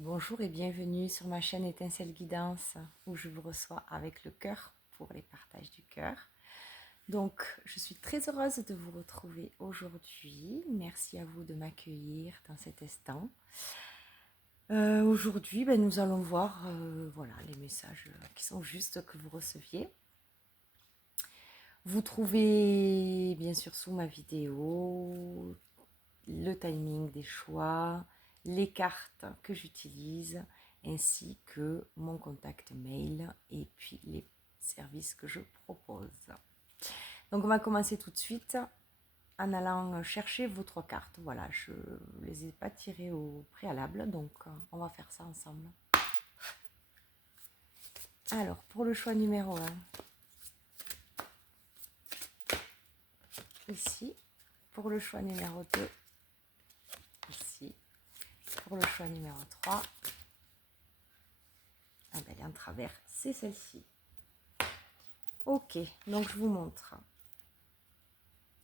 Bonjour et bienvenue sur ma chaîne Étincelle Guidance où je vous reçois avec le cœur pour les partages du cœur. Donc, je suis très heureuse de vous retrouver aujourd'hui. Merci à vous de m'accueillir dans cet instant. Aujourd'hui, nous allons voir voilà, les messages qui sont justes que vous receviez. Vous trouvez bien sûr sous ma vidéo le timing des choix, les cartes que j'utilise, ainsi que mon contact mail et puis les services que je propose. Donc on va commencer tout de suite en allant chercher vos trois cartes. Voilà, je ne les ai pas tirées au préalable, donc on va faire ça ensemble. Alors, pour le choix numéro 1, ici. Pour le choix numéro 2, ici. Pour le choix numéro 3, elle est en travers, c'est celle-ci. Ok, donc je vous montre.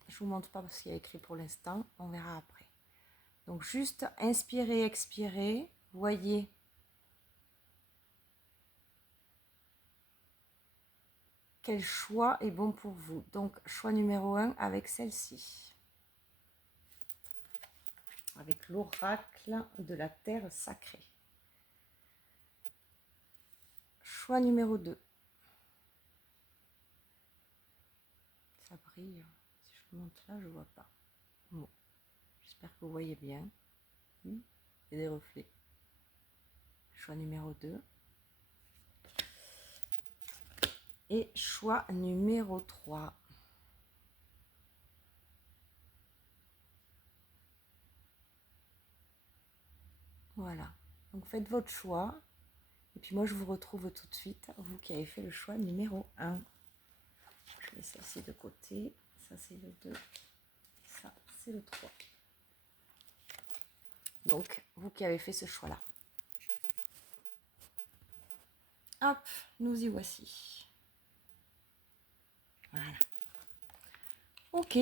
Je vous montre pas parce qu'il y a écrit pour l'instant, on verra après. Donc juste inspirez, expirez, voyez quel choix est bon pour vous. Donc choix numéro 1 avec celle-ci. Avec l'oracle de la terre sacrée. Choix numéro 2. Ça brille. Si je vous montre là, je vois pas. Bon, j'espère que vous voyez bien. Il y a des reflets. Choix numéro 2. Et choix numéro 3. Voilà. Donc faites votre choix. Et puis moi, je vous retrouve tout de suite, vous qui avez fait le choix numéro 1. Je mets celle-ci de côté. Ça, c'est le 2. Ça, c'est le 3. Donc, vous qui avez fait ce choix-là. Hop, nous y voici. Voilà. Ok.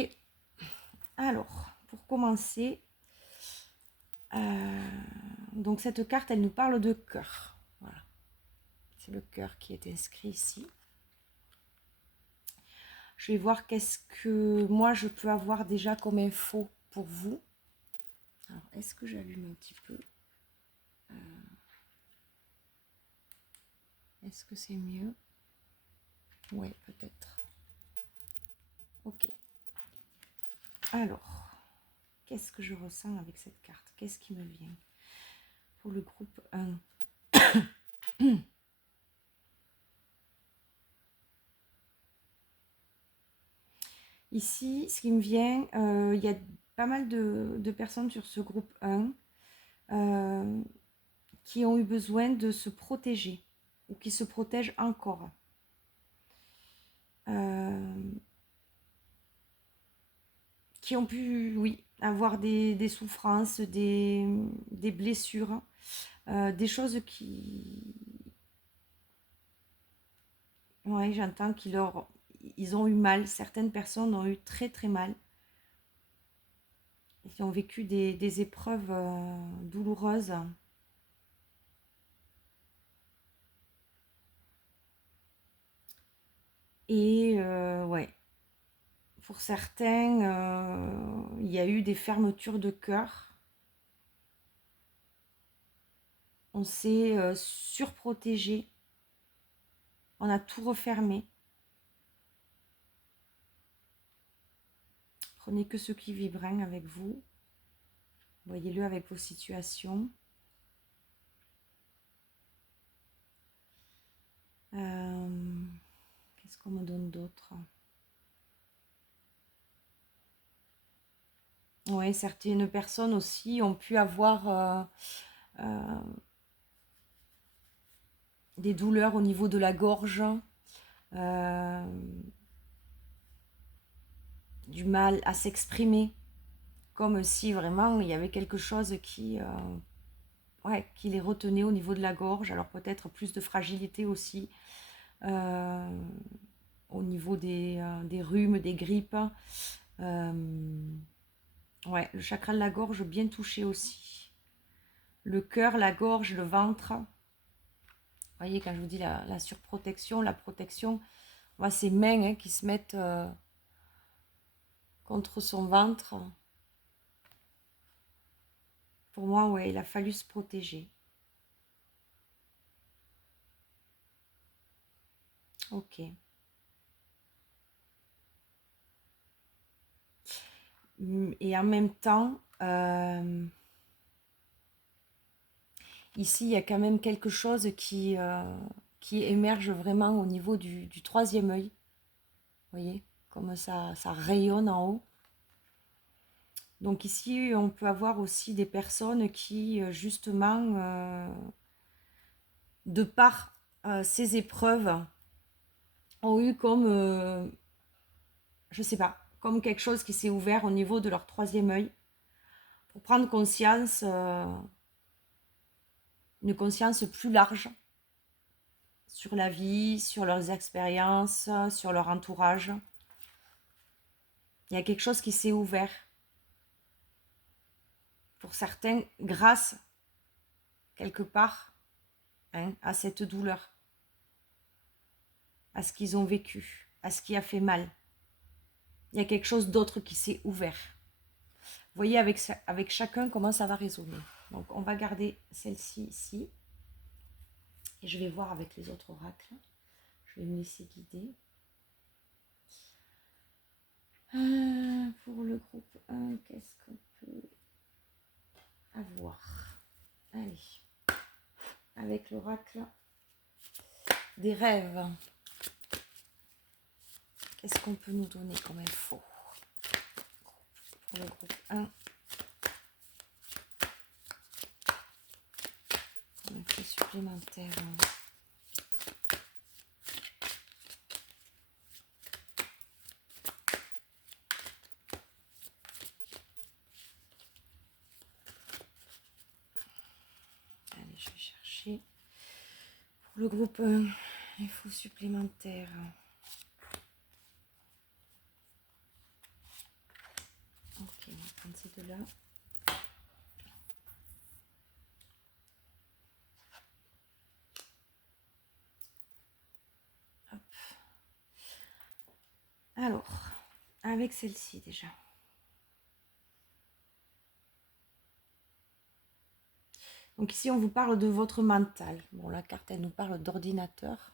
Alors, pour commencer, donc cette carte, elle nous parle de cœur. Voilà. C'est le cœur qui est inscrit ici. Je vais voir qu'est-ce que moi je peux avoir déjà comme info pour vous. Alors, est-ce que j'allume un petit peu? Est-ce que c'est mieux? Ouais, peut-être. Ok. Alors, qu'est-ce que je ressens avec cette carte? Qu'est-ce qui me vient? Pour le groupe 1. Ici, ce qui me vient, il y a pas mal de personnes sur ce groupe 1 qui ont eu besoin de se protéger ou qui se protègent encore. Qui ont pu, oui, avoir des souffrances, des blessures, des choses qui... Oui, j'entends ils ont eu mal. Certaines personnes ont eu très très mal. Ils ont vécu des épreuves douloureuses. Et ouais, pour certains, il y a eu des fermetures de cœur. On s'est surprotégé. On a tout refermé. Prenez que ce qui vibre avec vous. Voyez-le avec vos situations. Qu'est-ce qu'on me donne d'autre? Oui, certaines personnes aussi ont pu avoir des douleurs au niveau de la gorge, du mal à s'exprimer, comme si vraiment il y avait quelque chose ouais, qui les retenait au niveau de la gorge. Alors peut-être plus de fragilité aussi au niveau des rhumes, des grippes. Ouais, le chakra de la gorge bien touché aussi. le cœur, la gorge, le ventre. Vous voyez, quand je vous dis la surprotection, la protection, moi, ces mains hein, qui se mettent contre son ventre. Pour moi, ouais, il a fallu se protéger. Ok. Et en même temps, ici, il y a quand même quelque chose qui émerge vraiment au niveau du troisième œil. Vous voyez, comme ça rayonne en haut. Donc ici, on peut avoir aussi des personnes qui, justement, de par ces épreuves, ont eu comme, je sais pas, comme quelque chose qui s'est ouvert au niveau de leur troisième œil pour prendre conscience, une conscience plus large sur la vie, sur leurs expériences, sur leur entourage. Il y a quelque chose qui s'est ouvert. Pour certains, grâce, quelque part, hein, à cette douleur, à ce qu'ils ont vécu, à ce qui a fait mal. Il y a quelque chose d'autre qui s'est ouvert. Vous voyez avec chacun comment ça va résonner. Donc on va garder celle-ci ici. Et je vais voir avec les autres oracles. Je vais me laisser guider. Pour le groupe 1, qu'est-ce qu'on peut avoir? Allez. Avec l'oracle des rêves. Qu'est-ce qu'on peut nous donner comme info? Pour le groupe 1. Comme info supplémentaire. Allez, je vais chercher. Pour le groupe 1, info supplémentaire. Ok, on va prendre ces deux-là. Alors, avec celle-ci déjà. Donc ici, on vous parle de votre mental. Bon, la carte, elle nous parle d'ordinateur.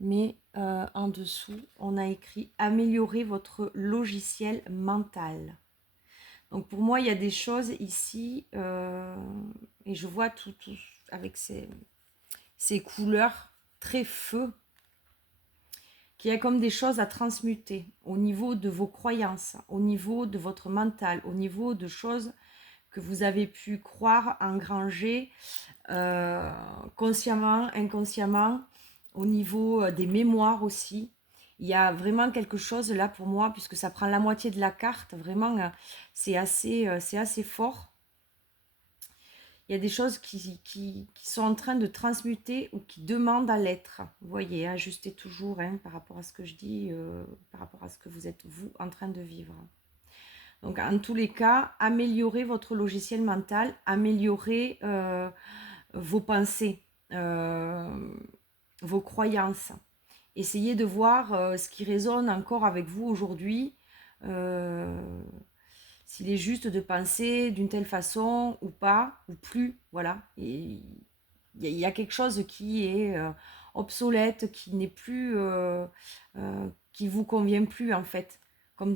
Mais en dessous, on a écrit « Améliorer votre logiciel mental ». Donc pour moi, il y a des choses ici, et je vois tout avec ces couleurs très feu, qu'il y a comme des choses à transmuter au niveau de vos croyances, au niveau de votre mental, au niveau de choses que vous avez pu croire, engranger consciemment, inconsciemment, au niveau des mémoires aussi. Il y a vraiment quelque chose là pour moi, puisque ça prend la moitié de la carte, vraiment, c'est assez fort. Il y a des choses qui sont en train de transmuter ou qui demandent à l'être. Vous voyez, ajustez toujours hein, par rapport à ce que je dis, par rapport à ce que vous êtes, vous, en train de vivre. Donc, en tous les cas, améliorez votre logiciel mental, améliorez vos pensées, vos croyances. Essayez de voir ce qui résonne encore avec vous aujourd'hui. S'il est juste de penser d'une telle façon ou pas, ou plus, voilà. Et il y a quelque chose qui est obsolète, qui n'est plus, qui vous convient plus en fait, comme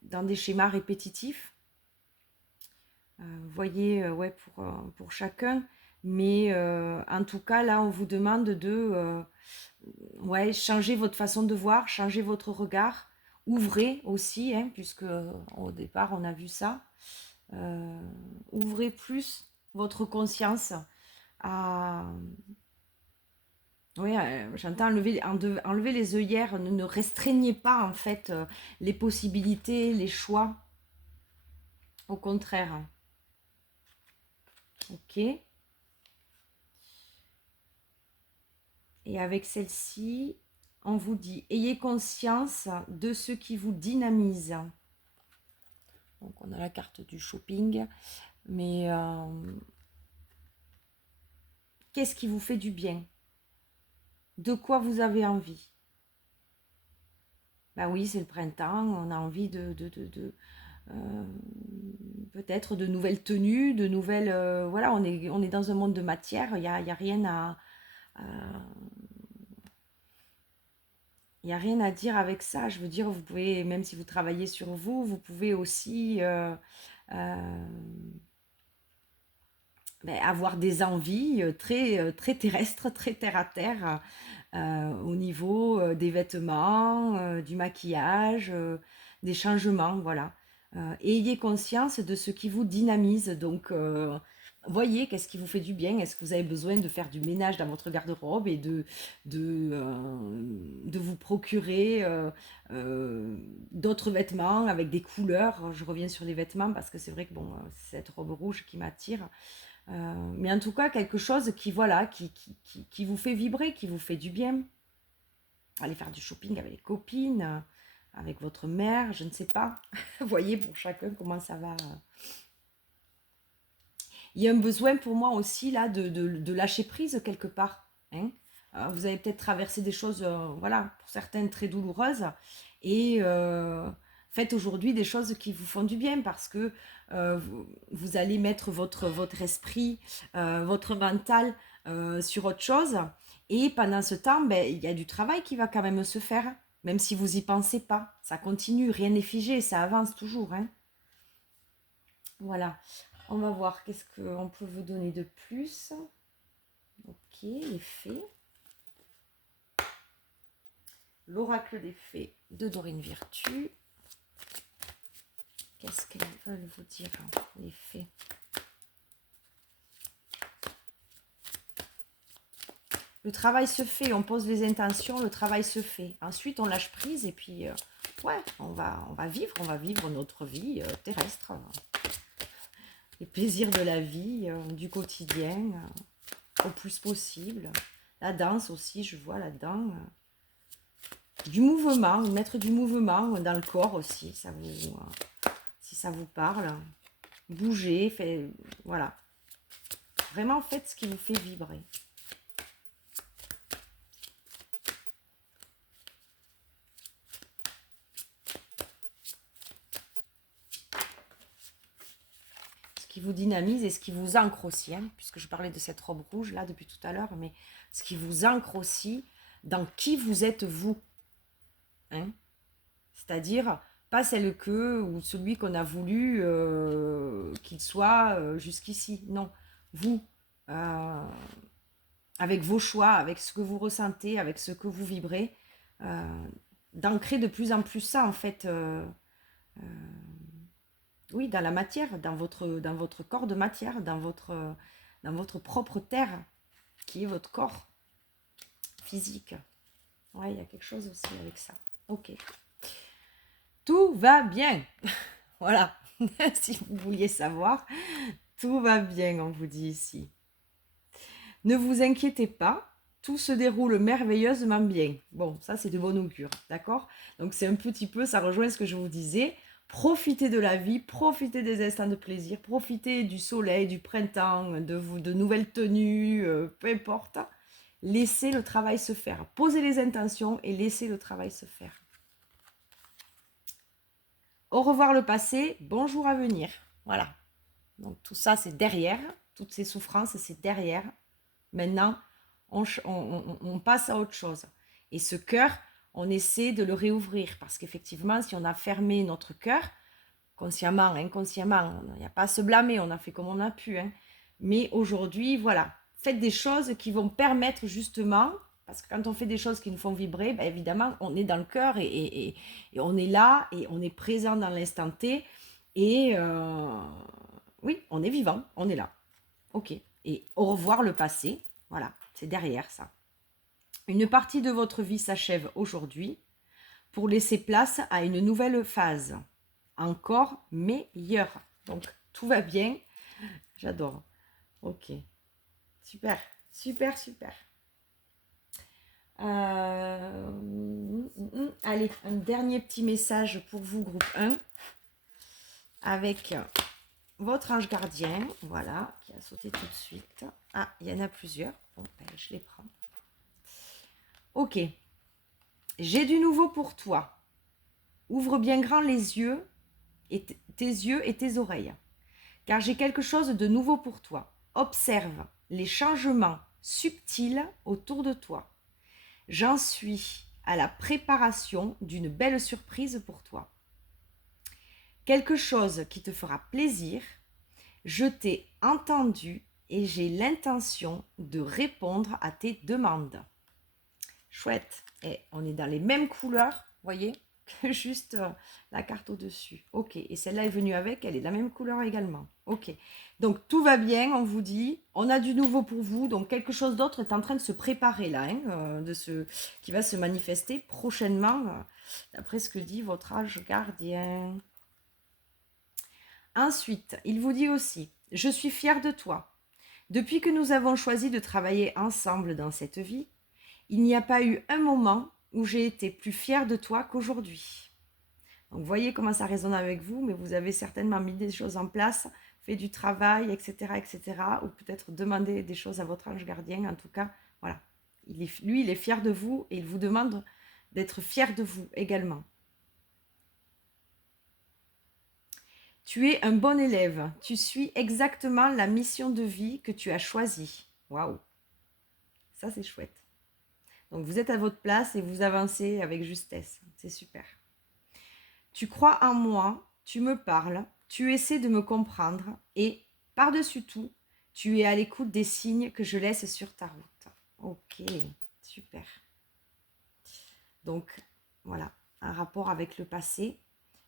dans des schémas répétitifs. Vous voyez, ouais, pour chacun. Mais en tout cas, là, on vous demande de ouais, changer votre façon de voir, changer votre regard. Ouvrez aussi, hein, puisque au départ, on a vu ça. Ouvrez plus votre conscience à... Oui, j'entends enlever les œillères. Ne restreignez pas, en fait, les possibilités, les choix. Au contraire. Ok. Et avec celle-ci, on vous dit, ayez conscience de ce qui vous dynamise. Donc on a la carte du shopping, mais Qu'est-ce qui vous fait du bien? De quoi vous avez envie? Ben oui, c'est le printemps, on a envie euh, peut-être de nouvelles tenues, de nouvelles... voilà, on est dans un monde de matière, il y a rien à- il y a rien à dire avec ça. Je veux dire, vous pouvez, même si vous travaillez sur vous, vous pouvez aussi euh, avoir des envies très terrestres, très terre à terre, au niveau des vêtements, du maquillage, des changements, voilà. Ayez conscience de ce qui vous dynamise. Donc, voyez qu'est-ce qui vous fait du bien. Est-ce que vous avez besoin de faire du ménage dans votre garde-robe et de vous procurer d'autres vêtements avec des couleurs. Je reviens sur les vêtements parce que c'est vrai que bon, c'est cette robe rouge qui m'attire. Mais en tout cas, quelque chose qui, voilà, qui vous fait vibrer, qui vous fait du bien. Aller faire du shopping avec les copines, avec votre mère, je ne sais pas. Voyez pour chacun comment ça va. Il y a un besoin pour moi aussi là de lâcher prise quelque part. Hein. Vous avez peut-être traversé des choses, voilà, pour certaines très douloureuses. Et faites aujourd'hui des choses qui vous font du bien parce que vous allez mettre votre esprit, votre mental sur autre chose. Et pendant ce temps, ben, il y a du travail qui va quand même se faire, même si vous y pensez pas. Ça continue, rien n'est figé, ça avance toujours. Hein. Voilà. On va voir qu'est-ce qu'on peut vous donner de plus. Ok, les fées. L'oracle des fées de Dorine Virtue. Qu'est-ce qu'elles veulent vous dire, les fées? Le travail se fait, on pose les intentions, le travail se fait. Ensuite, on lâche prise et puis, ouais, on va vivre notre vie terrestre. Les plaisirs de la vie, du quotidien, au plus possible. La danse aussi, je vois là-dedans. Du mouvement, mettre du mouvement dans le corps aussi, ça vous, si ça vous parle. Bouger, voilà. Vraiment faites ce qui vous fait vibrer. Ce qui vous dynamise et ce qui vous ancre aussi, hein, puisque je parlais de cette robe rouge là depuis tout à l'heure, mais ce qui vous ancre aussi dans qui vous êtes vous. Hein. C'est-à-dire, pas celle que ou celui qu'on a voulu qu'il soit jusqu'ici. Non, vous, avec vos choix, avec ce que vous ressentez, avec ce que vous vibrez, d'ancrer de plus en plus ça, en fait, oui, dans la matière, dans votre corps de matière, dans votre propre terre, qui est votre corps physique. Ouais, il y a quelque chose aussi avec ça. Ok. Tout va bien. Voilà. Si vous vouliez savoir, tout va bien, on vous dit ici. Ne vous inquiétez pas, tout se déroule merveilleusement bien. Bon, ça c'est de bon augure, d'accord? Donc c'est un petit peu, ça rejoint ce que je vous disais. Profitez de la vie, profitez des instants de plaisir, profitez du soleil, du printemps, de nouvelles tenues, peu importe. Laissez le travail se faire. Posez les intentions et laissez le travail se faire. Au revoir le passé, bonjour à venir. Voilà. Donc tout ça c'est derrière, toutes ces souffrances c'est derrière. Maintenant, on passe à autre chose. Et ce cœur, on essaie de le réouvrir. Parce qu'effectivement, si on a fermé notre cœur, consciemment, inconsciemment, il n'y a pas à se blâmer, on a fait comme on a pu. Hein. Mais aujourd'hui, voilà, faites des choses qui vont permettre justement, parce que quand on fait des choses qui nous font vibrer, ben évidemment, on est dans le cœur et on est là et on est présent dans l'instant T. Et oui, on est vivant, on est là. Ok. Et au revoir le passé. Voilà, c'est derrière ça. Une partie de votre vie s'achève aujourd'hui pour laisser place à une nouvelle phase, encore meilleure. Donc, tout va bien. J'adore. Ok. Super, super, super. Allez, un dernier petit message pour vous, groupe 1, avec votre ange gardien, voilà, qui a sauté tout de suite. Ah, il y en a plusieurs. Bon, ben, je les prends. Ok. J'ai du nouveau pour toi. Ouvre bien grand les yeux, et tes yeux et tes oreilles, car j'ai quelque chose de nouveau pour toi. Observe les changements subtils autour de toi. J'en suis à la préparation d'une belle surprise pour toi. Quelque chose qui te fera plaisir. Je t'ai entendu et j'ai l'intention de répondre à tes demandes. Chouette. Et on est dans les mêmes couleurs, voyez, que juste la carte au-dessus. Ok. Et celle-là est venue avec, elle est de la même couleur également. Ok. Donc tout va bien, on vous dit. On a du nouveau pour vous. Donc quelque chose d'autre est en train de se préparer là, hein, qui va se manifester prochainement, d'après ce que dit votre ange gardien. Ensuite, il vous dit aussi, je suis fière de toi. Depuis que nous avons choisi de travailler ensemble dans cette vie, il n'y a pas eu un moment où j'ai été plus fière de toi qu'aujourd'hui. Donc, voyez comment ça résonne avec vous, mais vous avez certainement mis des choses en place, fait du travail, etc., etc., ou peut-être demandé des choses à votre ange gardien. En tout cas, voilà. Lui, il est fier de vous et il vous demande d'être fier de vous également. Tu es un bon élève. Tu suis exactement la mission de vie que tu as choisie. Waouh! Ça, c'est chouette. Donc, vous êtes à votre place et vous avancez avec justesse. C'est super. Tu crois en moi, tu me parles, tu essaies de me comprendre et, par-dessus tout, tu es à l'écoute des signes que je laisse sur ta route. Ok, super. Donc, voilà, un rapport avec le passé.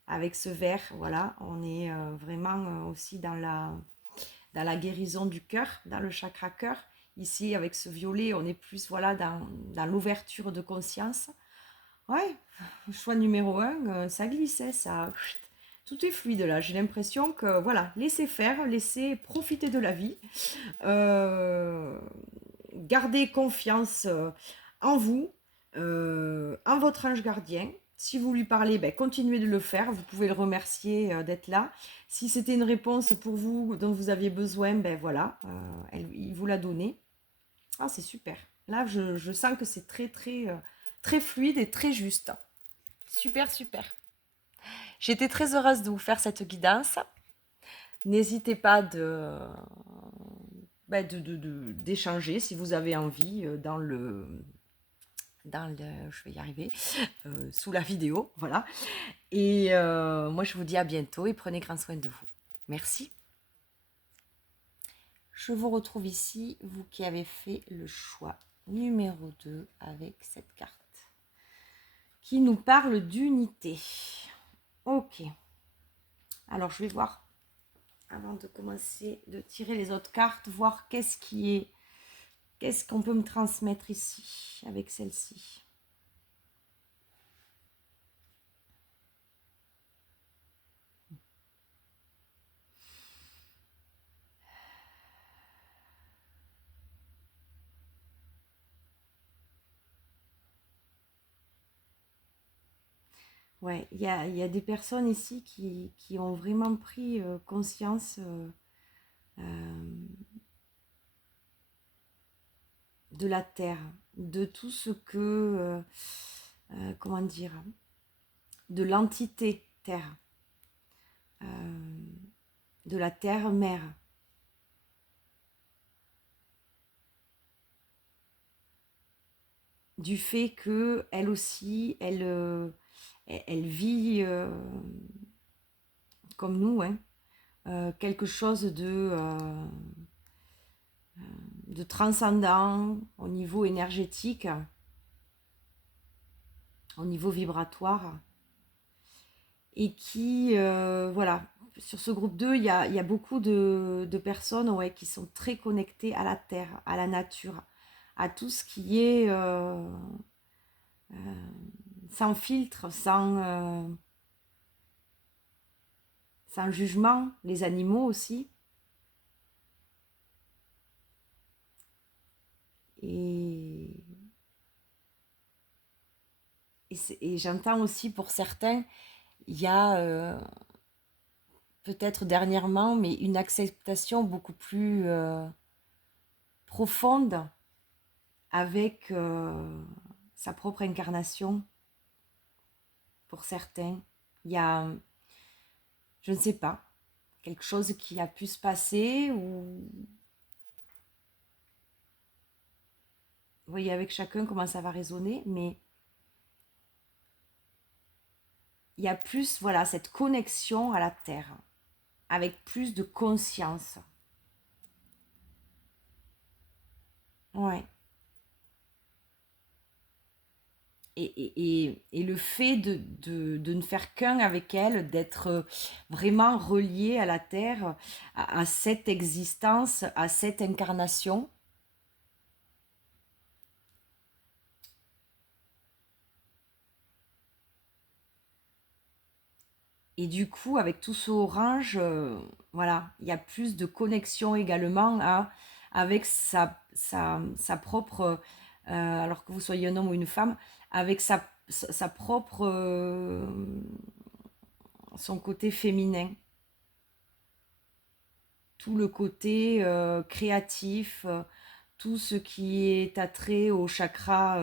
Avec ce vert, voilà, on est vraiment aussi dans la guérison du cœur, dans le chakra cœur. Ici, avec ce violet, on est plus voilà, dans l'ouverture de conscience. Ouais, choix numéro 1, ça glissait, ça. Tout est fluide là. J'ai l'impression que, voilà, laissez faire, laissez profiter de la vie. Gardez confiance en vous, en votre ange gardien. Si vous lui parlez, ben, continuez de le faire. Vous pouvez le remercier d'être là. Si c'était une réponse pour vous dont vous aviez besoin, ben voilà, il vous l'a donné. Ah, c'est super. Là, je sens que c'est très, très, très fluide et très juste. Super, super. J'étais très heureuse de vous faire cette guidance. N'hésitez pas d'échanger si vous avez envie je vais y arriver, sous la vidéo, voilà. Et moi, je vous dis à bientôt et prenez grand soin de vous. Merci. Je vous retrouve ici, vous qui avez fait le choix numéro 2 avec cette carte qui nous parle d'unité. Ok. Alors, je vais voir, avant de commencer de tirer les autres cartes, voir qu'est-ce qu'on peut me transmettre ici avec celle-ci. Ouais, il y a des personnes ici qui ont vraiment pris conscience de la Terre, de tout ce que, comment dire, de l'entité Terre, de la Terre-Mère. Du fait que elle aussi, elle vit comme nous, hein, quelque chose de transcendant au niveau énergétique, au niveau vibratoire, et qui, voilà, sur ce groupe 2, il y a beaucoup de personnes, ouais, qui sont très connectées à la terre, à la nature, à tout ce qui est sans filtre, sans jugement, les animaux aussi. Et, et j'entends aussi pour certains, il y a peut-être dernièrement, mais une acceptation beaucoup plus profonde avec sa propre incarnation. Pour certains, il y a, je ne sais pas, quelque chose qui a pu se passer ou vous voyez avec chacun comment ça va résonner, mais il y a plus, voilà, cette connexion à la terre, avec plus de conscience. Ouais. Et le fait de ne faire qu'un avec elle, d'être vraiment relié à la terre, à cette existence, à cette incarnation. Et du coup, avec tout ce orange, voilà, il y a plus de connexion également avec sa propre, alors que vous soyez un homme ou une femme, avec sa propre, son côté féminin. Tout le côté créatif, tout ce qui est attrait au chakra.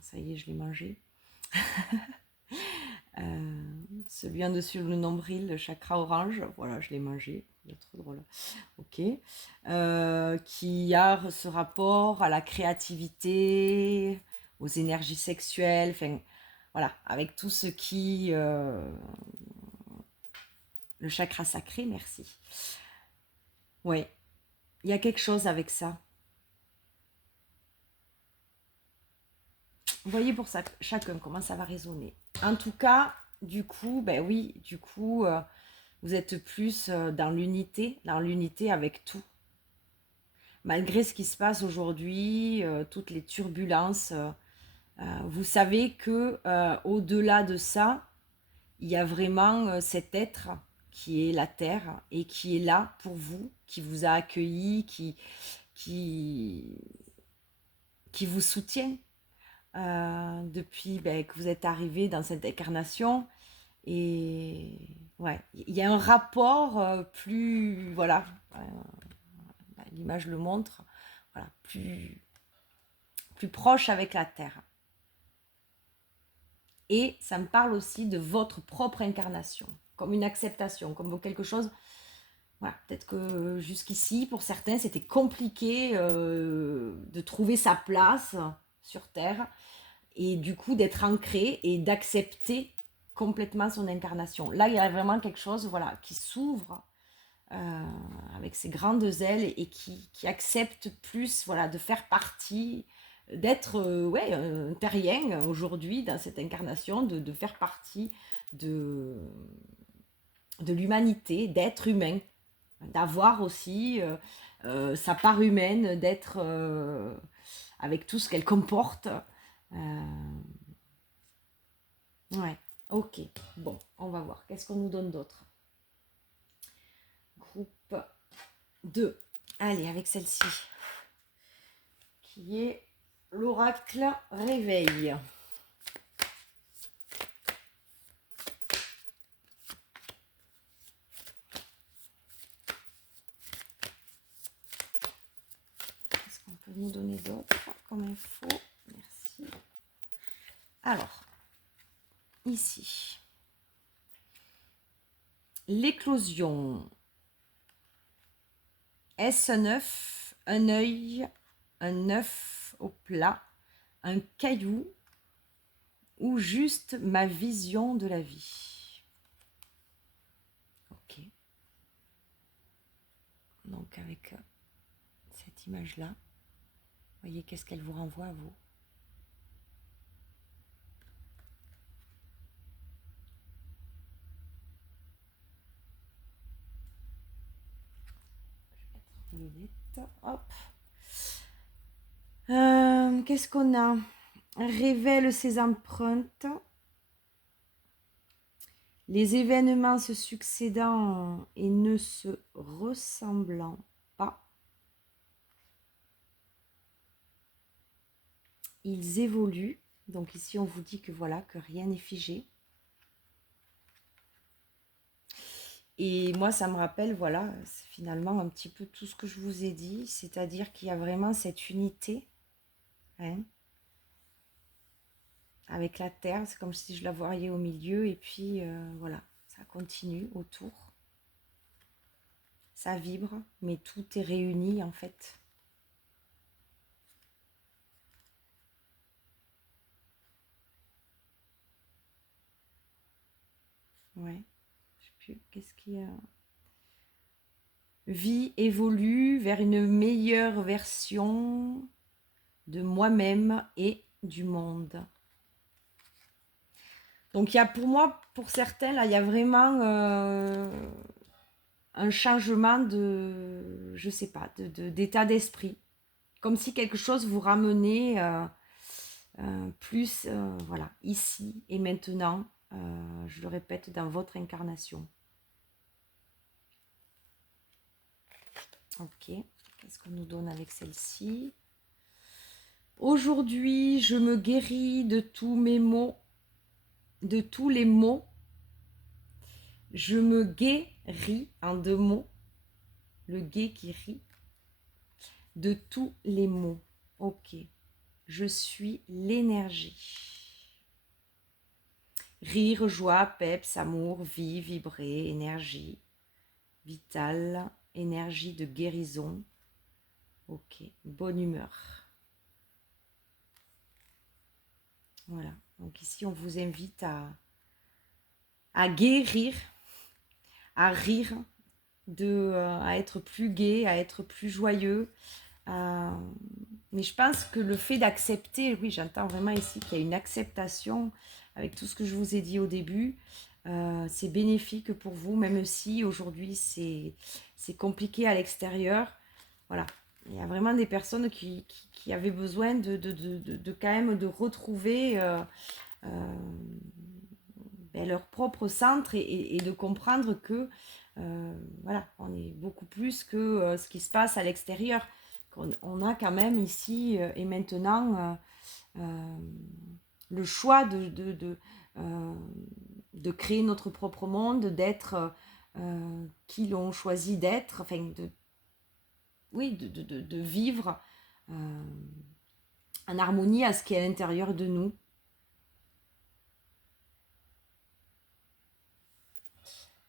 Ça y est, je l'ai mangé. Celui en dessus le nombril, le chakra orange, voilà, je l'ai mangé, c'est trop drôle. Ok. Qui a ce rapport à la créativité, aux énergies sexuelles, enfin voilà, avec tout ce qui. Le chakra sacré, merci. Ouais, il y a quelque chose avec ça. Vous voyez pour ça, chacun comment ça va résonner. En tout cas, du coup, ben oui, du coup, vous êtes plus dans l'unité avec tout. Malgré ce qui se passe aujourd'hui, toutes les turbulences, vous savez que au-delà de ça, il y a vraiment cet être qui est la Terre et qui est là pour vous, qui vous a accueilli, qui, qui vous soutient depuis que vous êtes arrivé dans cette incarnation. Et ouais, il y a un rapport plus, voilà, l'image le montre, voilà, plus proche avec la Terre. Et ça me parle aussi de votre propre incarnation, comme une acceptation, comme quelque chose. Voilà, peut-être que jusqu'ici, pour certains, c'était compliqué de trouver sa place sur Terre et du coup d'être ancré et d'accepter complètement son incarnation. Là, il y a vraiment quelque chose, voilà, qui s'ouvre avec ses grandes ailes et qui accepte plus, voilà, de faire partie, d'être ouais, un terrien aujourd'hui dans cette incarnation, de faire partie de l'humanité, d'être humain, d'avoir aussi sa part humaine, d'être avec tout ce qu'elle comporte. Ouais, ok. Bon, on va voir. Qu'est-ce qu'on nous donne d'autre? Groupe 2. Allez, avec celle-ci. Qui est l'oracle réveil. Qu'est-ce qu'on peut nous donner d'autre comme info? Merci. Alors, ici. L'éclosion. Est-ce un œuf, un œil, un œuf au plat, un caillou ou juste ma vision de la vie? Ok. Donc avec cette image-là, voyez qu'est-ce qu'elle vous renvoie à vous. Je vais mettre les lunettes. Hop. Qu'est-ce qu'on a? Révèle ses empreintes. Les événements se succédant et ne se ressemblant pas. Ils évoluent. Donc ici, on vous dit que voilà, que rien n'est figé. Et moi, ça me rappelle, voilà, c'est finalement un petit peu tout ce que je vous ai dit, c'est-à-dire qu'il y a vraiment cette unité, hein, avec la terre. C'est comme si je la voyais au milieu, et puis voilà, ça continue autour. Ça vibre, mais tout est réuni en fait. Ouais, je sais plus, qu'est-ce qu'il y a? Vie évolue vers une meilleure version de moi-même et du monde. Donc il y a pour moi, pour certains, là, il y a vraiment un changement de, je sais pas, d'état d'esprit. Comme si quelque chose vous ramenait plus, voilà, ici et maintenant, je le répète, dans votre incarnation. Ok, qu'est-ce qu'on nous donne avec celle-ci? Aujourd'hui, je me guéris de tous mes maux, de tous les maux. Je me guéris en 2 mots, le gai qui rit, de tous les maux. Ok, je suis l'énergie. Rire, joie, peps, amour, vie, vibrer, énergie, vitale, énergie de guérison. Ok, bonne humeur. Voilà, donc ici on vous invite à guérir, à rire, à être plus gai, à être plus joyeux. Mais je pense que le fait d'accepter, oui, j'entends vraiment ici qu'il y a une acceptation avec tout ce que je vous ai dit au début. C'est bénéfique pour vous, même si aujourd'hui c'est compliqué à l'extérieur. Voilà, il y a vraiment des personnes qui avaient besoin de quand même de retrouver leur propre centre et de comprendre que voilà, on est beaucoup plus que ce qui se passe à l'extérieur. On a quand même ici et maintenant le choix de créer notre propre monde, d'être qui l'on choisit d'être, enfin oui, de vivre en harmonie à ce qui est à l'intérieur de nous.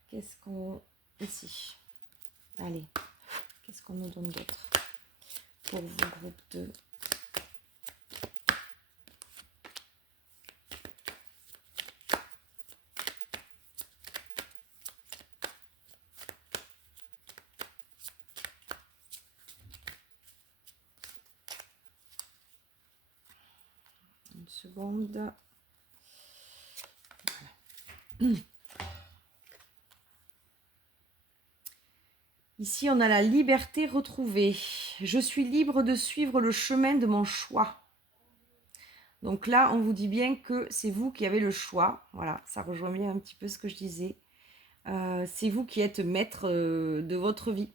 Qu'est-ce qu'on... Ici. Allez, qu'est-ce qu'on nous donne d'autre pour vous, groupe 2? Une seconde. Voilà. Ici, on a la liberté retrouvée. Je suis libre de suivre le chemin de mon choix. Donc là, on vous dit bien que c'est vous qui avez le choix. Voilà, ça rejoint bien un petit peu ce que je disais. C'est vous qui êtes maître de votre vie.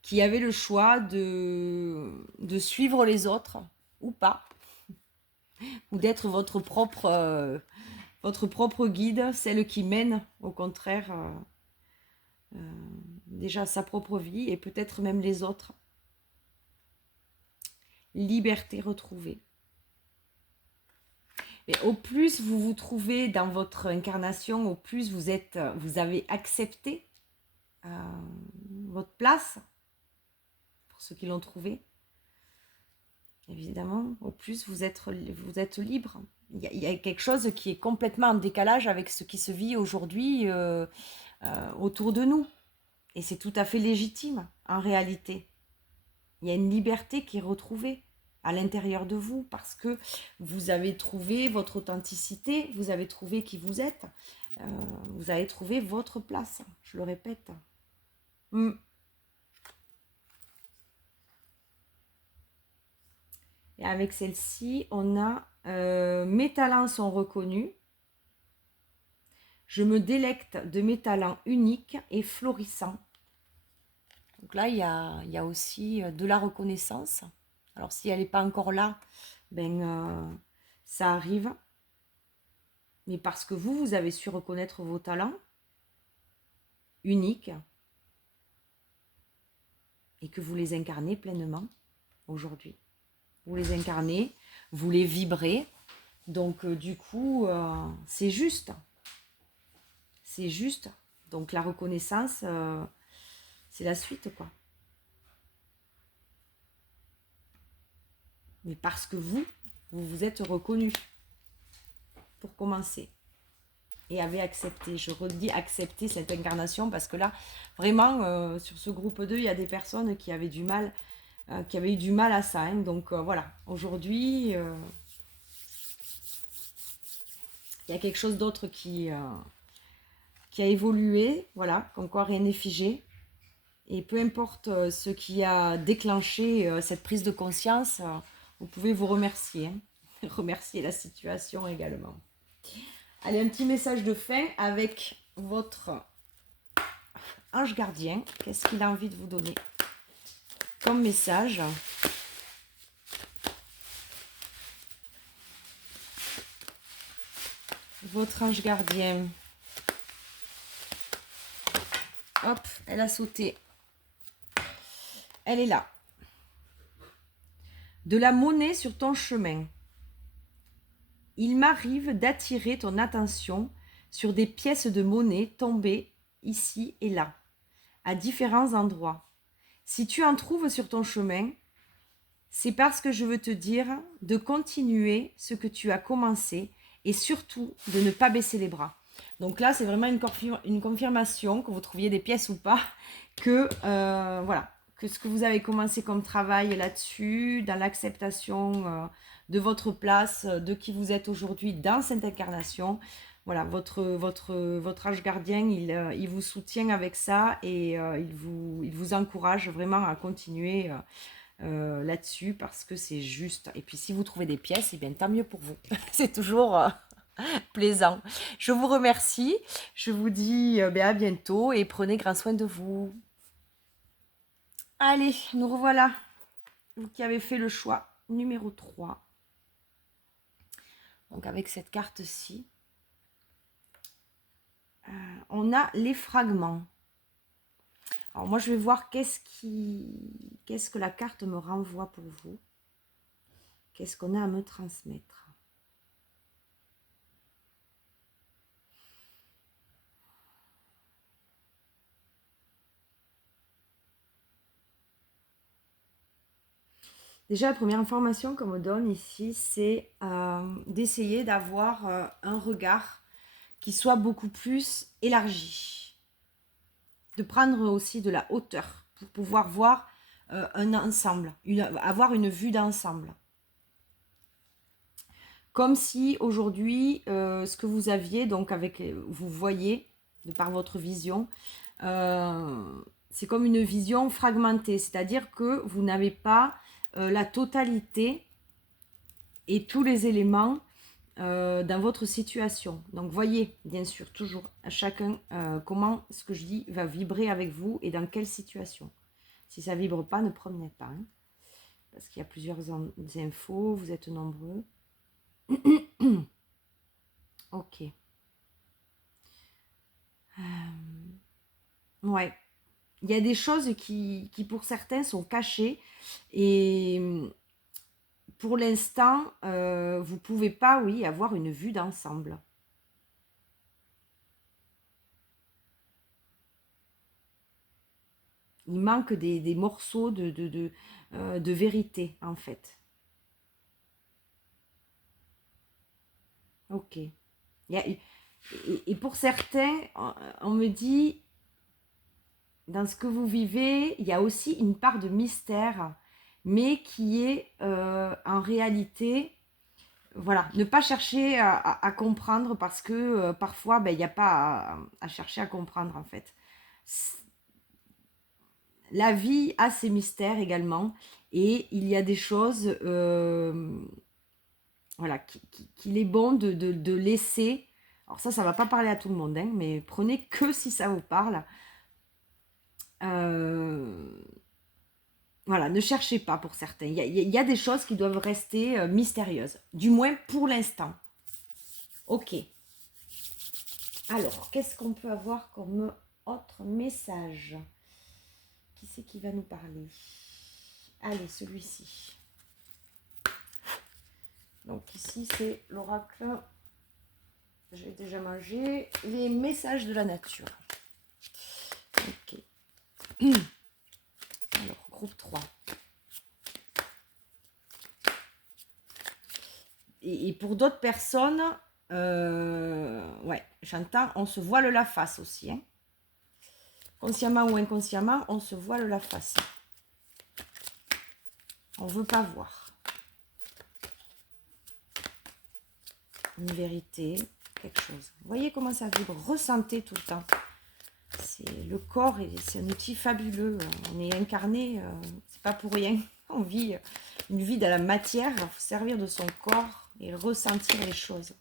Qui avez le choix de suivre les autres ou pas. Ou d'être votre propre guide, celle qui mène au contraire déjà sa propre vie et peut-être même les autres. Liberté retrouvée. Et au plus vous vous trouvez dans votre incarnation, au plus vous avez accepté votre place, pour ceux qui l'ont trouvé, évidemment, au plus vous êtes libre. Il y a quelque chose qui est complètement en décalage avec ce qui se vit aujourd'hui autour de nous. Et c'est tout à fait légitime, en réalité. Il y a une liberté qui est retrouvée à l'intérieur de vous parce que vous avez trouvé votre authenticité, vous avez trouvé qui vous êtes, vous avez trouvé votre place, je le répète. Et avec celle-ci, on a mes talents sont reconnus. Je me délecte de mes talents uniques et florissants. Donc là, il y a aussi de la reconnaissance. Alors si elle n'est pas encore là, ben ça arrive. mais parce que vous avez su reconnaître vos talents uniques et que vous les incarnez pleinement aujourd'hui. Vous les incarnez, vous les vibrez. Donc du coup, c'est juste. C'est juste. Donc la reconnaissance, c'est la suite, quoi. Mais parce que vous vous êtes reconnu pour commencer. Et avez accepté. Je redis accepter cette incarnation parce que là, vraiment, sur ce groupe 2, il y a des personnes qui avaient du mal, qui avaient eu du mal à ça. Hein. Donc voilà, aujourd'hui, il y a quelque chose d'autre qui a évolué. Voilà, comme quoi rien n'est figé. Et peu importe ce qui a déclenché cette prise de conscience, vous pouvez vous remercier. Hein. Remercier la situation également. Allez, un petit message de fin avec votre ange gardien. Qu'est-ce qu'il a envie de vous donner comme message? Votre ange gardien. Hop, elle a sauté. Elle est là. De la monnaie sur ton chemin. Il m'arrive d'attirer ton attention sur des pièces de monnaie tombées ici et là, à différents endroits. Si tu en trouves sur ton chemin, c'est parce que je veux te dire de continuer ce que tu as commencé et surtout de ne pas baisser les bras. Donc là, c'est vraiment une confirmation, que vous trouviez des pièces ou pas, que voilà, que ce que vous avez commencé comme travail là-dessus, dans l'acceptation de votre place, de qui vous êtes aujourd'hui dans cette incarnation, voilà, votre ange gardien, il vous soutient avec ça et il vous encourage vraiment à continuer là-dessus parce que c'est juste. Et puis si vous trouvez des pièces, et bien tant mieux pour vous. C'est toujours plaisant. Je vous remercie. Je vous dis à bientôt et prenez grand soin de vous. Allez, nous revoilà. Vous qui avez fait le choix numéro 3. Donc avec cette carte-ci, on a les fragments. Alors moi, je vais voir qu'est-ce que la carte me renvoie pour vous. Qu'est-ce qu'on a à me transmettre. Déjà, la première information qu'on me donne ici, c'est d'essayer d'avoir un regard qui soit beaucoup plus élargi. De prendre aussi de la hauteur pour pouvoir voir un ensemble, avoir une vue d'ensemble. Comme si aujourd'hui, ce que vous aviez, donc vous voyez, de par votre vision, c'est comme une vision fragmentée, c'est-à-dire que vous n'avez pas la totalité et tous les éléments dans votre situation. Donc voyez, bien sûr, toujours à chacun comment ce que je dis va vibrer avec vous et dans quelle situation. Si ça ne vibre pas, ne promenez pas. Hein, parce qu'il y a plusieurs infos, vous êtes nombreux. Ok. Ouais. Il y a des choses qui pour certains sont cachées et pour l'instant, vous ne pouvez pas, oui, avoir une vue d'ensemble. Il manque des morceaux de vérité, en fait. Ok. Et pour certains, on me dit, dans ce que vous vivez, il y a aussi une part de mystère, mais qui est en réalité, voilà, ne pas chercher à comprendre parce que parfois, ben, il n'y a pas à chercher à comprendre en fait. La vie a ses mystères également et il y a des choses voilà, qu'il est bon de laisser. Alors ça ne va pas parler à tout le monde, hein, mais prenez que si ça vous parle. Voilà, ne cherchez pas pour certains. Il y a des choses qui doivent rester mystérieuses, du moins pour l'instant. Ok. Alors, qu'est-ce qu'on peut avoir comme autre message? Qui c'est qui va nous parler? Allez, celui-ci. Donc ici, c'est l'oracle. J'ai déjà mangé. Les messages de la nature. Ok. Alors, groupe 3. Et pour d'autres personnes, ouais, j'entends, on se voile la face aussi. Hein. Consciemment ou inconsciemment, on se voile la face. On ne veut pas voir. Une vérité, quelque chose. Vous voyez comment ça vibre. Ressentez tout le temps. Le corps, c'est un outil fabuleux. On est incarné, c'est pas pour rien. On vit une vie dans la matière. Il faut servir de son corps et ressentir les choses.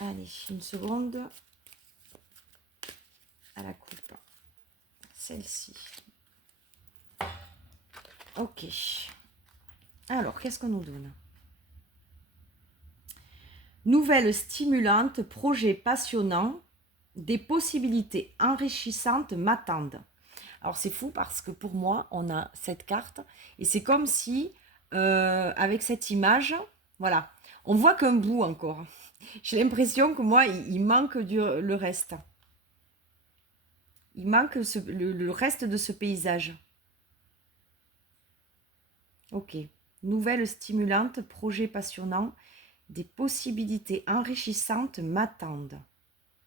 Allez, une seconde. À la coupe. Celle-ci. Ok. Alors, qu'est-ce qu'on nous donne? Nouvelle stimulante, projet passionnant, des possibilités enrichissantes m'attendent. Alors, c'est fou parce que pour moi, on a cette carte et c'est comme si, avec cette image, voilà, on voit qu'un bout encore. J'ai l'impression que moi, il manque le reste. Il manque le reste de ce paysage. Ok. Nouvelle stimulante, projet passionnant, des possibilités enrichissantes m'attendent.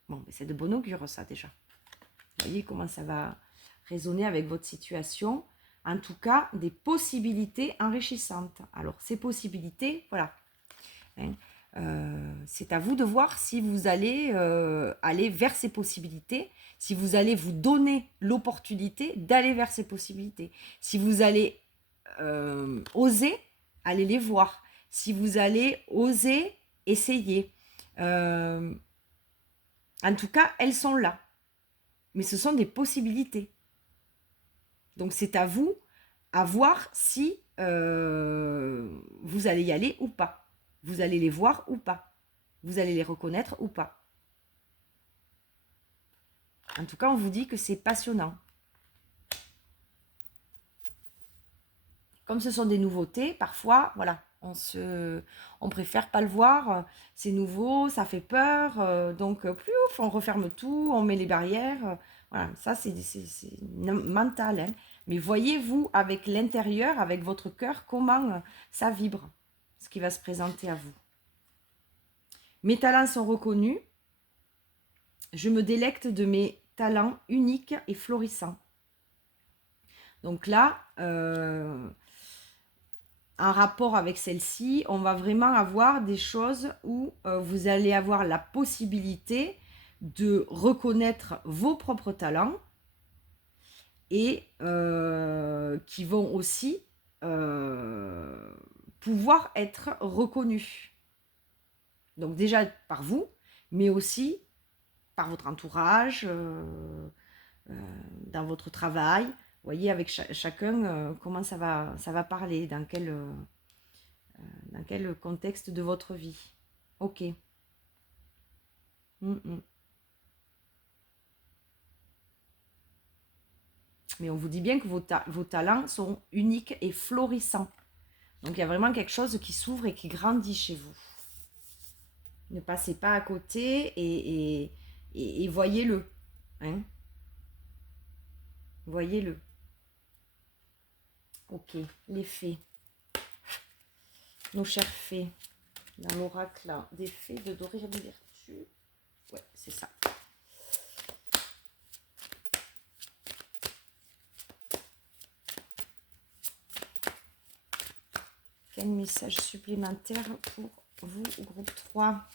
Bon, c'est de bon augure ça déjà. Vous voyez comment ça va résonner avec votre situation. En tout cas, des possibilités enrichissantes. Alors, ces possibilités, voilà. Hein, c'est à vous de voir si vous allez aller vers ces possibilités, si vous allez vous donner l'opportunité d'aller vers ces possibilités, si vous allez oser aller les voir, si vous allez oser essayer. En tout cas, elles sont là. Mais ce sont des possibilités. Donc c'est à vous à voir si vous allez y aller ou pas. Vous allez les voir ou pas. Vous allez les reconnaître ou pas. En tout cas, on vous dit que c'est passionnant. Comme ce sont des nouveautés, parfois, voilà, on préfère pas le voir. C'est nouveau, ça fait peur. Donc, plus ouf, on referme tout, on met les barrières. Voilà, ça, c'est mental. Hein. Mais voyez-vous, avec l'intérieur, avec votre cœur, comment ça vibre, ce qui va se présenter à vous. Mes talents sont reconnus. Je me délecte de mes talents uniques et florissants. Donc là, en rapport avec celle-ci, on va vraiment avoir des choses où vous allez avoir la possibilité de reconnaître vos propres talents et qui vont aussi pouvoir être reconnus. Donc déjà par vous, mais aussi par votre entourage, dans votre travail. Vous voyez avec chacun comment ça va parler, dans quel contexte de votre vie. Ok. Mais on vous dit bien que vos talents sont uniques et florissants. Donc il y a vraiment quelque chose qui s'ouvre et qui grandit chez vous. Ne passez pas à côté et voyez-le. Hein, voyez-le. Ok, les fées. Nos chers fées. Dans l'oracle des fées de Doré Virtue. Ouais, c'est ça. Quel message supplémentaire pour vous, groupe 3?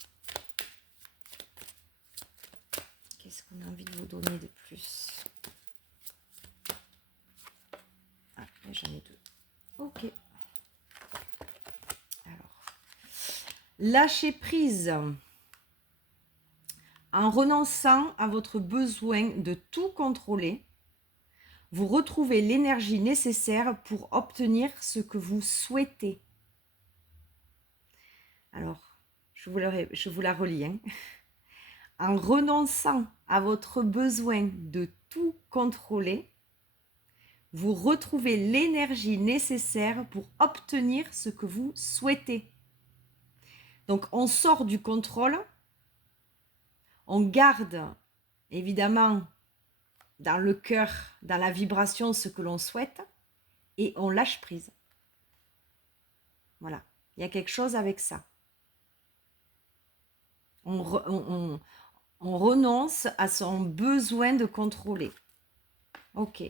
Qu'est-ce qu'on a envie de vous donner de plus? Ah, là j'en ai deux. Ok. Alors, lâchez prise. En renonçant à votre besoin de tout contrôler, Vous retrouvez l'énergie nécessaire pour obtenir ce que vous souhaitez. Alors, je vous la relis. Hein. En renonçant à votre besoin de tout contrôler, vous retrouvez l'énergie nécessaire pour obtenir ce que vous souhaitez. Donc, on sort du contrôle, on garde évidemment dans le cœur, dans la vibration, ce que l'on souhaite, et on lâche prise. Voilà, il y a quelque chose avec ça. On renonce à son besoin de contrôler. Ok.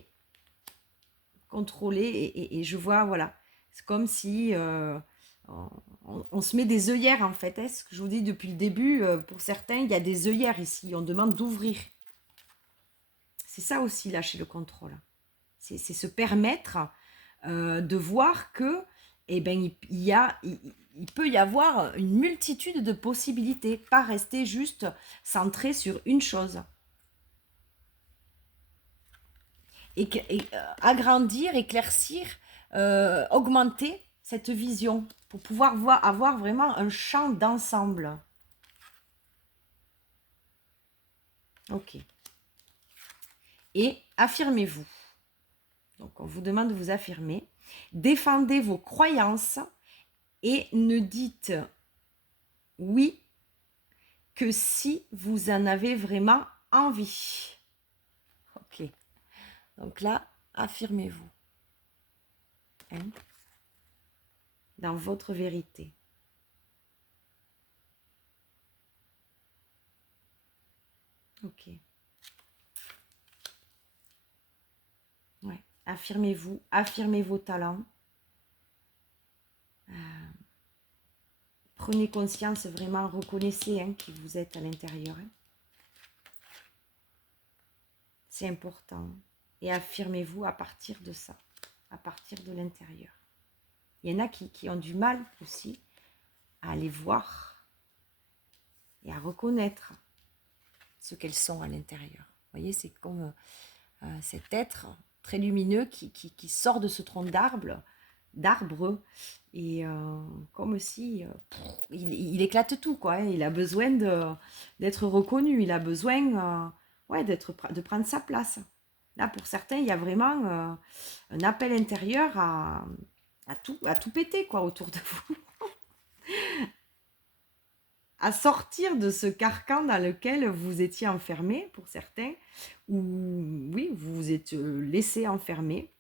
Contrôler, et je vois, voilà, c'est comme si on se met des œillères en fait. Hein, ce que je vous dis depuis le début, pour certains, il y a des œillères ici, on demande d'ouvrir. C'est ça aussi, lâcher le contrôle. C'est se permettre de voir que, eh ben, il peut y avoir une multitude de possibilités, pas rester juste centré sur une chose. Et agrandir, éclaircir, augmenter cette vision pour pouvoir avoir vraiment un champ d'ensemble. Ok. Et affirmez-vous. Donc, on vous demande de vous affirmer. Défendez vos croyances et ne dites oui que si vous en avez vraiment envie. Ok. Donc là, affirmez-vous. Hein, dans votre vérité. Ok. Ouais. Affirmez-vous, affirmez vos talents. Prenez conscience, vraiment, reconnaissez qui vous êtes à l'intérieur. Hein. C'est important. Et affirmez-vous à partir de ça, à partir de l'intérieur. Il y en a qui ont du mal aussi à aller voir et à reconnaître ce qu'elles sont à l'intérieur. Vous voyez, c'est comme cet être très lumineux qui sort de ce tronc d'arbre, et comme si il éclate tout, quoi. Hein. Il a besoin d'être reconnu, il a besoin de prendre sa place. Là, pour certains, il y a vraiment un appel intérieur à tout péter, quoi, autour de vous. À sortir de ce carcan dans lequel vous étiez enfermé, pour certains, ou oui, vous vous êtes laissé enfermer,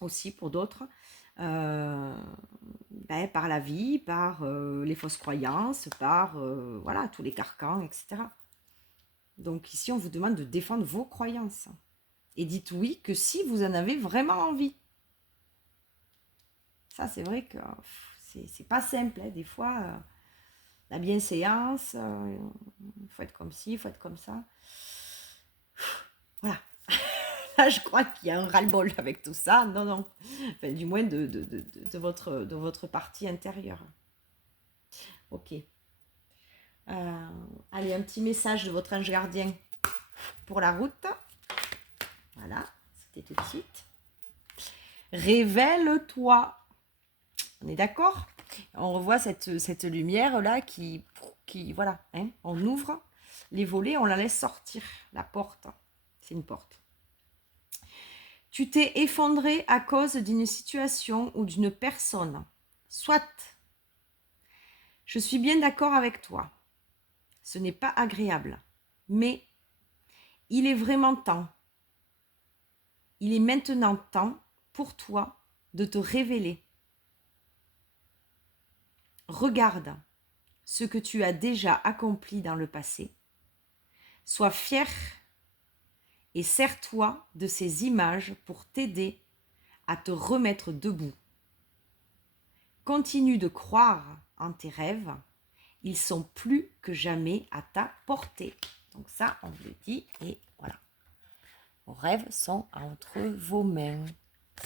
aussi pour d'autres, par la vie, par les fausses croyances, par voilà, tous les carcans, etc. Donc ici, on vous demande de défendre vos croyances. Et dites oui que si vous en avez vraiment envie. Ça, c'est vrai que c'est pas simple. Hein. Des fois, la bienséance, il faut être comme ci, il faut être comme ça. Voilà. Là, je crois qu'il y a un ras-le-bol avec tout ça. Non, non. Enfin, du moins de votre partie intérieure. Ok. Allez, un petit message de votre ange gardien pour la route. Voilà, c'était tout de suite. Révèle-toi. On est d'accord? On revoit cette lumière-là qui voilà, hein, on ouvre les volets, on la laisse sortir, la porte. C'est une porte. Tu t'es effondré à cause d'une situation ou d'une personne. Soit. Je suis bien d'accord avec toi. Ce n'est pas agréable. Mais il est vraiment temps. Il est maintenant temps pour toi de te révéler. Regarde ce que tu as déjà accompli dans le passé. Sois fier et sers-toi de ces images pour t'aider à te remettre debout. Continue de croire en tes rêves. Ils sont plus que jamais à ta portée. Donc ça, on le dit et voilà. Vos rêves sont entre vos mains.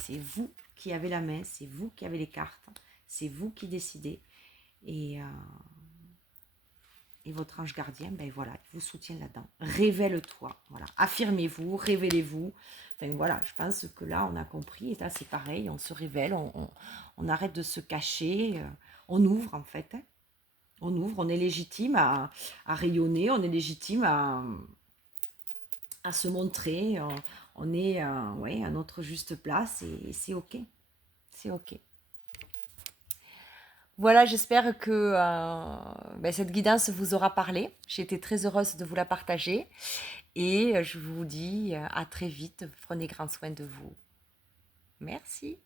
C'est vous qui avez la main, c'est vous qui avez les cartes, c'est vous qui décidez. Et Et votre ange gardien, ben voilà, il vous soutient là-dedans. Révèle-toi, voilà. Affirmez-vous, révélez-vous. Enfin voilà, je pense que là, on a compris. Et là, c'est pareil, on se révèle, on arrête de se cacher. On ouvre, en fait. Hein. On ouvre, on est légitime à rayonner, on est légitime à se montrer. On est ouais, à notre juste place et c'est OK. C'est OK. Voilà, j'espère que ben, cette guidance vous aura parlé. J'ai été très heureuse de vous la partager. Et je vous dis à très vite. Prenez grand soin de vous. Merci.